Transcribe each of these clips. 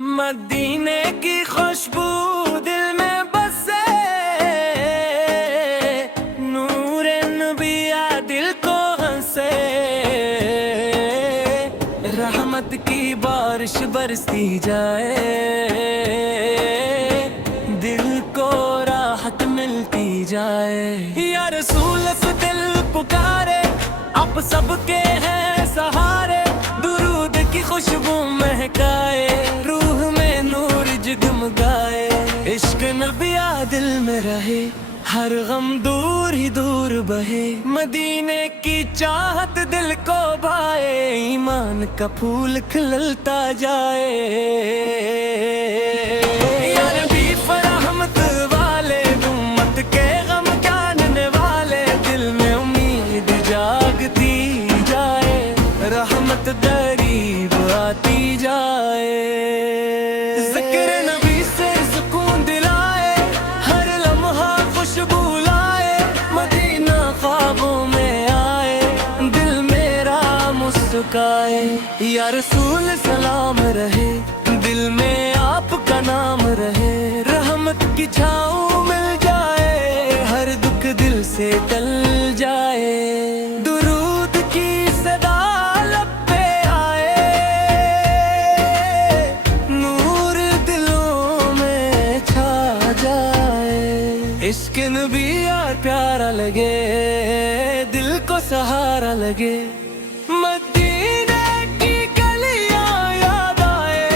مدینے کی خوشبو دل میں بسے، نور نبی دل کو ہنسے، رحمت کی بارش برستی جائے، دل کو راحت ملتی جائے۔ یا رسول اس دل پکارے، اب سب کے ہیں سہارے، درود کی خوشبو مہکائے، روح میں نور جگمگائے، عشق نبی دل میں رہے، ہر غم دور ہی دور بہے، مدینے کی چاہت دل کو بھائے، ایمان کا پھول کھلتا جائے۔ یا نبی فرحمت والے، امت کے غم جاننے والے، دل میں امید جاگتی جائے، رحمت قریب آتی جائے۔ ذکر نبی سے سکون دلائے، ہر لمحہ خوشبو لائے، مدینہ خوابوں میں آئے، دل میرا مسکائے۔ یا رسول سلام رہے، دل میں آپ کا نام رہے، رحمت کی چھاؤں مل جائے، ہر دکھ دل سے ٹل جائے۔ درود کی صدا لب پہ آئے، نور دلوں میں چھا جائے، عشق نبی یار پیارا لگے، دل کو سہارا لگے، مدینے کی گلیاں یاد آئے،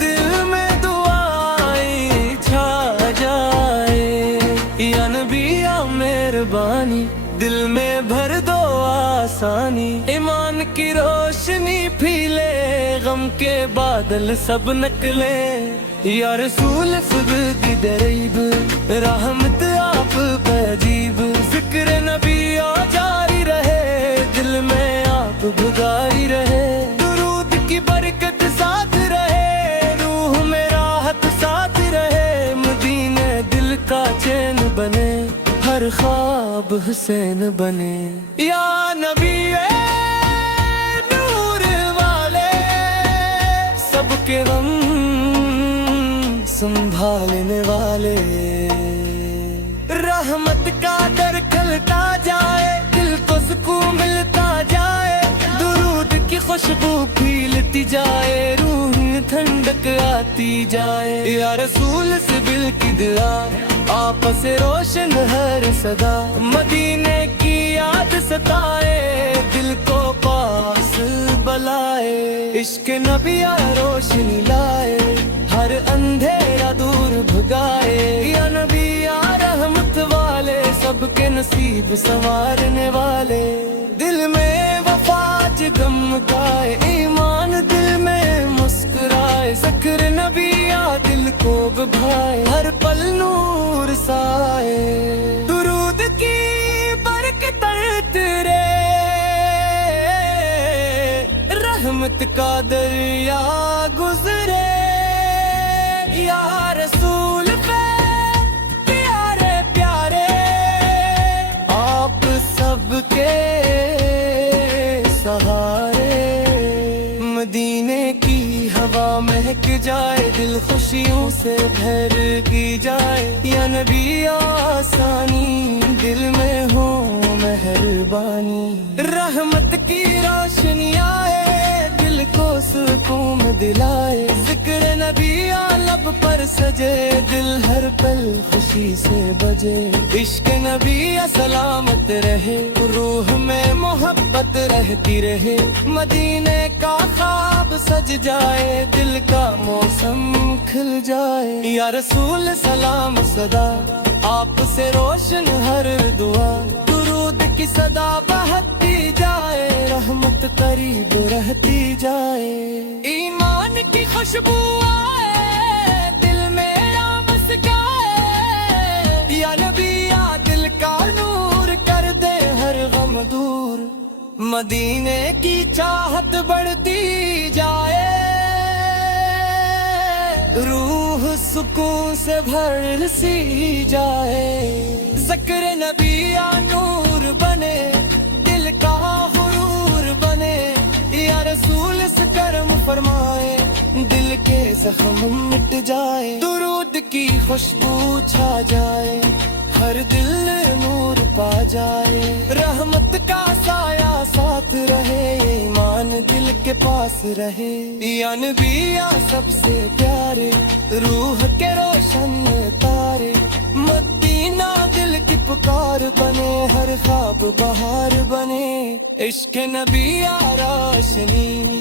دل میں دعائیں چھا جائے۔ یا نبی یا مہربانی، دل میں بھر دو آسانی، ایمان کی روشنی پھیلے، غم کے بادل سب نکلے۔ یا رسول فضل کی دریب، رحمت آپ پہ عجیب، ذکر نبی جاری رہے، دل میں آپ بھگاری رہے، درود کی برکت ساتھ رہے، روح میں راحت ساتھ رہے، مدینے دل کا چین بنے، ہر خواب حسین بنے۔ یا نبی نور والے، سب کے غم سنبھالنے والے، رحمت کا در کھلتا جائے، دل کو سکون ملتا جائے، درود کی خوشبو پھیلتی جائے، روح میں ٹھنڈک آتی جائے۔ یا رسول سے دل کی دعا، آپ سے روشن ہر صدا، مدینے کی یاد ستائے، دل کو پاس بلائے، عشق نبی روشنی لائے، ہر اندھیرا دور بھگائے۔ یا نبی یا رحمت والے، سب کے نصیب سنوارنے والے، دل میں وفا جگمگائے، ایمان دل میں مسکرائے، ذکر نبی دل کو بھائے، ہر پل نور سائے، درود کی برکت تیرے، رحمت کا دریا گزرے۔ یا رسول پہ پیارے پیارے، آپ سب کے سہارے، مدینے کی ہوا مہک جائے، دل خوشیوں سے بھر کی جائے۔ یا نبی آسانی، دل میں ہو مہربانی، رحمت کی روشنی آئے، دل کو سکون دلائے، ذکر نبی لب پر سجے، دل ہر پل خوشی سے بجے، عشق نبی سلامت رہے، روح میں محبت رہتی رہے، مدینے کا خواب سج جائے، دل کا موسم کھل جائے۔ یا رسول سلام صدا، آپ سے روشن ہر دعا، درود کی صدا بہتی جائے، رحمت قریب رہتی جائے، ایمان کی خوشبو آئے، دل میرا مسکائے، یا نبی دل کا نور کر دے ہر غم دور، مدینے کی چاہت بڑھتی جائے، روح سکون سے بھر سی جائے، ذکر نبی نور بنے، دل کا غرور بنے، یا رسول اس کرم فرمائے دل کے زخم مٹ جائے درود کی خوشبو چھا جائے ہر دل نور پا جائے رحمت کا سایہ ساتھ رہے ایمان دل کے پاس رہے یا نبی یا سب سے پیارے روح کے روشن تارے مدینہ دل کی پکار بنے ہر خواب بہار بنے عشق نبی یا روشنی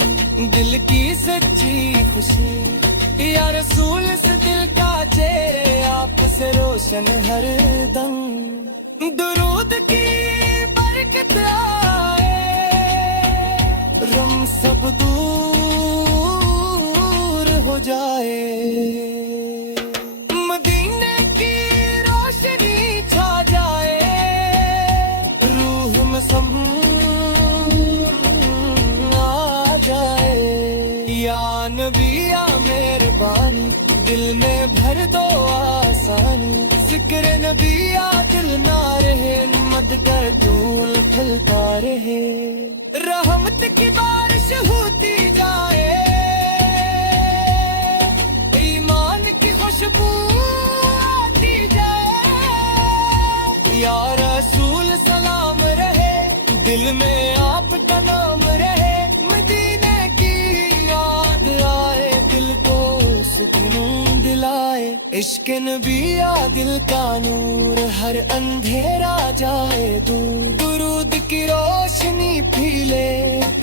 دل کی سچی خوشی یا رسول سے دل کا چہرے آپ سے روشن ہر دم درود کی برکت آئے غم سب دور ہو جائے مدینے کی روشنی چھا جائے روح میں سم آ جائے یا نبی یا مہربانی دل میں بھر دو آسانی ذکر نبی یا دل نہ رہے مدگر دھول پھلتا رہے رحمت کی بارش ہوتی جائے ایمان کی خوشبو آتی جائے یا رسول سلام رہے دل میں آپ کا نام رہے مدینے کی یاد آئے دل کو سکون دلائے عشق نبی یا دل کا نور ہر اندھیرا جائے دور درود کی روشنی پھیلے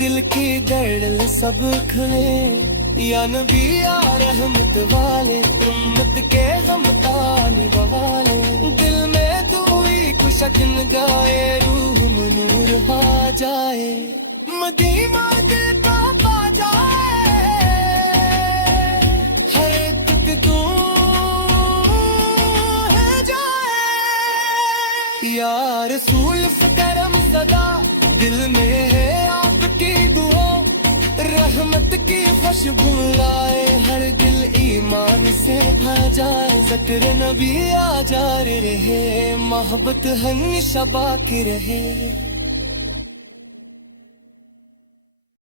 دل کی دھڑل سب کھلے یا نبی یا رحمت والے امت کے غم تانے والے دل میں دوئی کشکن گائے روح میں نور آ جائے مدینہ دل کا پا جائے ہر ایک تو ہے جائے یا رسول فکرم صدا دل میں ہے آپ کی دعا رحمت کی خوشبو لائے ہر دل ایمان سے بھر جائے ذکر نبی آ جاری رہے محبت ہمیشہ باقی رہے